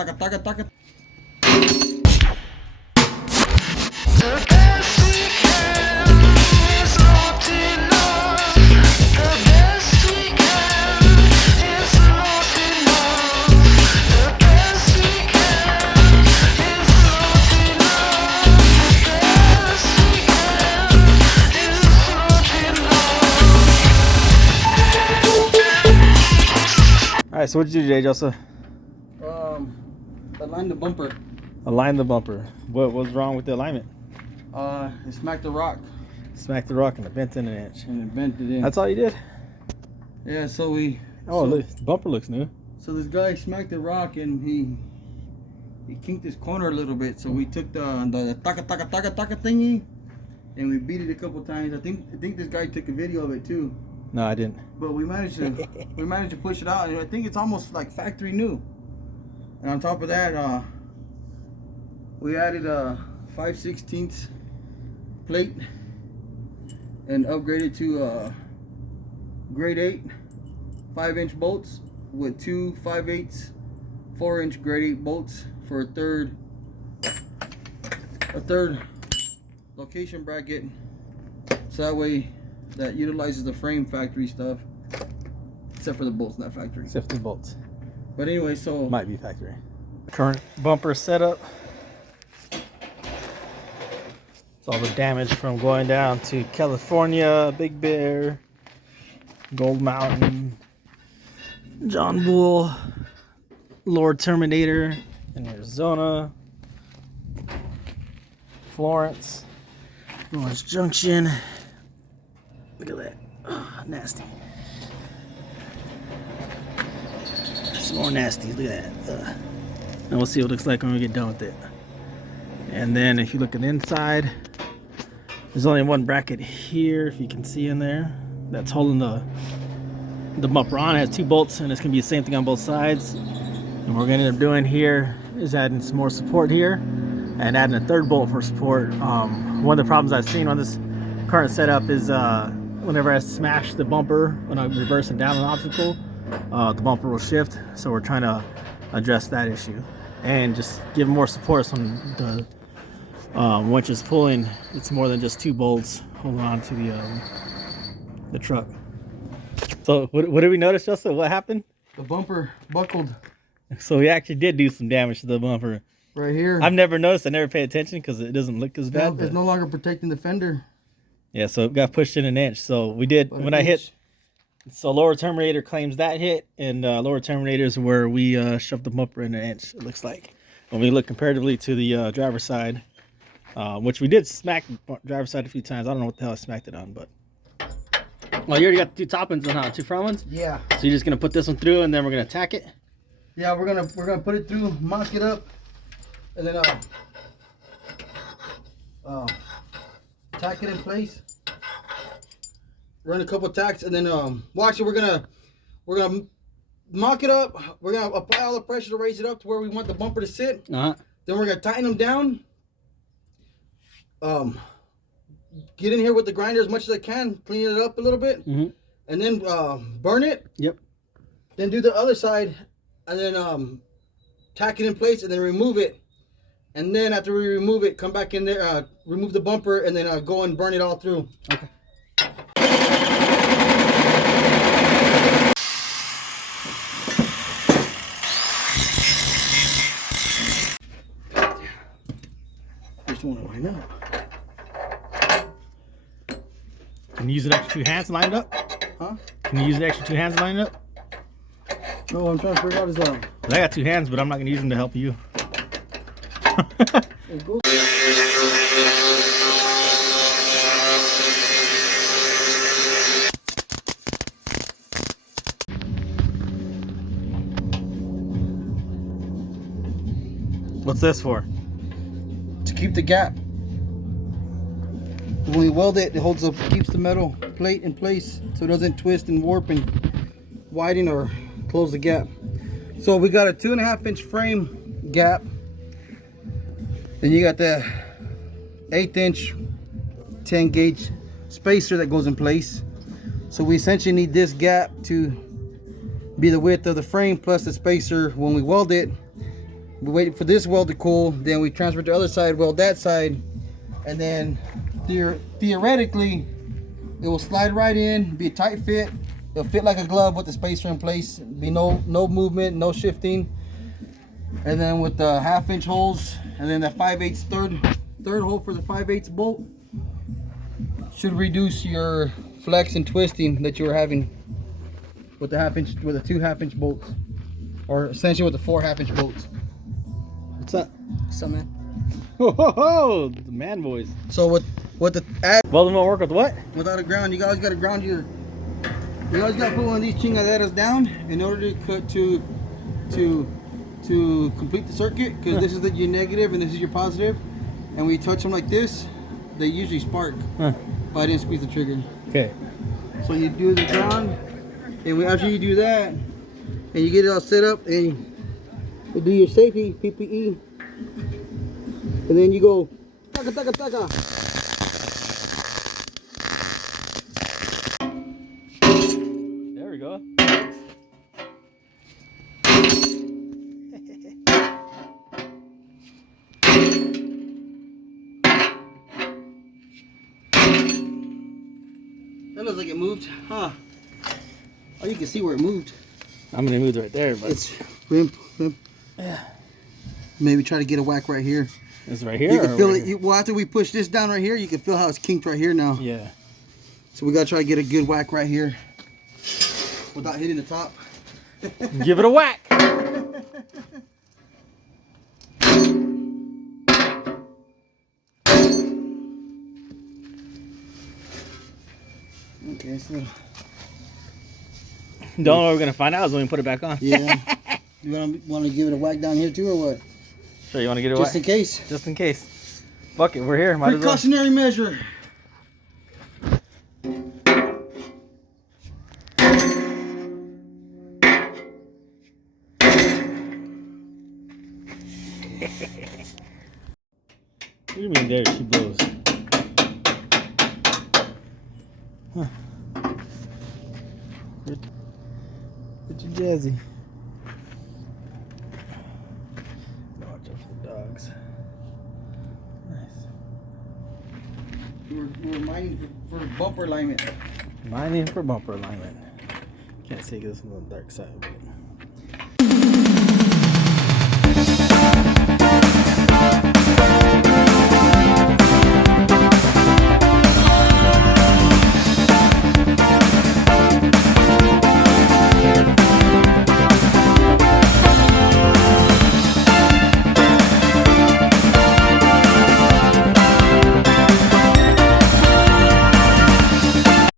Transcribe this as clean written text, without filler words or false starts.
taka taka taka. Alright, so what did you do today, Joseph? Align the bumper. Align the bumper. What was wrong with the alignment? It smacked the rock. Smacked the rock and it bent in an inch. And it bent it in. That's all you did? Yeah, so we... Oh, look, the bumper looks new. So this guy smacked the rock and he kinked his corner a little bit. So we took the taka taka taka taka thingy and we beat it a couple times. I think this guy took a video of it too. No, I didn't. But we managed to push it out, and I think it's almost like factory new. And on top of that, we added a 5/16 plate and upgraded to grade 8 5-inch bolts with 2 5/8 4-inch grade 8 bolts for a third location bracket. So that way that utilizes the frame factory stuff, except for the bolts, not factory. Except for the bolts. But anyway, so might be factory. Current bumper setup. It's all the damage from going down to California, Big Bear, Gold Mountain, John Bull, Lord Terminator in Arizona, Florence Junction. Look at that. Oh, nasty. Some more nasty. Look at that. And we'll see what it looks like when we get done with it. And then if you look at the inside, there's only one bracket here, if you can see in there, that's holding the bumper on. It has 2 bolts, and it's going to be the same thing on both sides. And what we're going to end up doing here is adding some more support here and adding a 3rd bolt for support. One of the problems I've seen on this current setup is whenever I smash the bumper when I'm reversing down an obstacle, the bumper will shift. So we're trying to address that issue and just give more support so the winch is pulling. It's more than just 2 bolts holding on to the truck. So what did we notice, Justin? What happened? The bumper buckled. So we actually did do some damage to the bumper. Right here. I've never noticed. I never pay attention because it doesn't look as bad. It's no longer protecting the fender. Yeah, so it got pushed in an inch. So we did, when I hit, so lower terminator claims that hit, and lower terminator is where we shoved the bumper in an inch, it looks like. When we look comparatively to the driver's side, which we did smack the driver's side a few times. I don't know what the hell I smacked it on, but. Well, you already got the 2 top ones and 2 front ones? Yeah. So you're just going to put this one through and then we're going to attack it? Yeah, we're gonna put it through, mock it up, and then tack it in place. Run a couple tacks, and then well, actually we're gonna mock it up. We're gonna apply all the pressure to raise it up to where we want the bumper to sit. Then we're gonna tighten them down. Get in here with the grinder as much as I can, clean it up a little bit, and then burn it. Yep. Then do the other side, and then tack it in place, and then remove it. And then after we remove it, come back in there, remove the bumper, and then go and burn it all through. Okay. Just want to line up. Can you use an extra 2 hands to line it up? Huh? Can you use an extra 2 hands to line it up? No, I'm trying to figure out is I got 2 hands, but I'm not going to use them to help you. What's this for? To keep the gap. When we weld it, it holds up, keeps the metal plate in place so it doesn't twist and warp and widen or close the gap. So we got a 2.5-inch frame gap. Then you got the 1/8-inch 10-gauge spacer that goes in place. So we essentially need this gap to be the width of the frame plus the spacer when we weld it. We wait for this weld to cool, then we transfer to the other side, weld that side, and then theoretically it will slide right in, be a tight fit. It'll fit like a glove with the spacer in place, be no movement, no shifting. And then with the 1/2-inch holes, and then that 5/8 third hole for the 5/8 bolt should reduce your flex and twisting that you were having with the 1/2-inch, with the 2 1/2-inch bolts, or essentially with the 4 1/2-inch bolts. What's up? What's up, man? Oh, the man voice. So with the welding won't work with what? Without a ground, you guys got to ground your. You guys got to put one of these chingaderas down in order to complete the circuit, because this is your negative and this is your positive, and when you touch them like this, they usually spark. But I didn't squeeze the trigger. Okay. So you do the ground, and after you do that, and you get it all set up, and you do your safety PPE, and then you go taka taka taka. There we go. That looks like it moved, huh? Oh, you can see where it moved. I'm gonna move right there, but it's yeah. Maybe try to get a whack right here. It's right here. You can feel it. Well, after we push this down right here, you can feel how it's kinked right here now. Yeah. So we gotta try to get a good whack right here without hitting the top. Give it a whack. Okay, so don't know what we're gonna find out is when we put it back on. Yeah. You want to give it a whack down here too, or what? Sure, you want to get it a whack? Just in case. Just in case. Fuck it, we're here. Might Precautionary measure. What do you mean there? She blows. Huh. Pretty jazzy. Watch out for the dogs. Nice. We're mining for bumper alignment. Mining for bumper alignment. Can't see because it's on the dark side. But